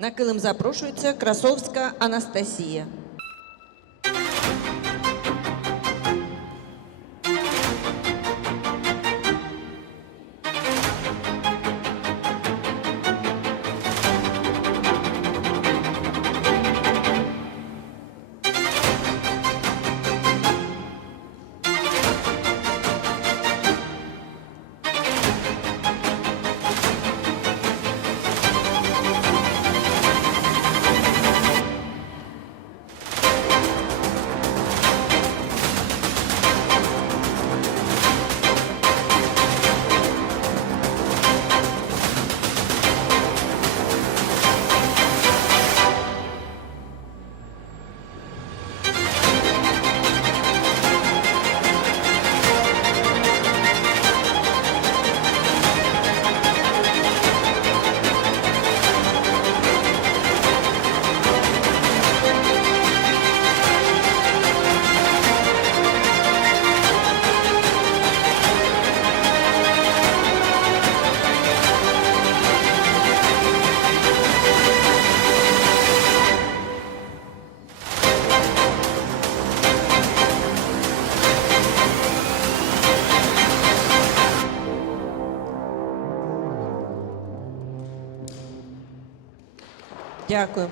На килим запрошується Красовська Анастасія. Дякуємо.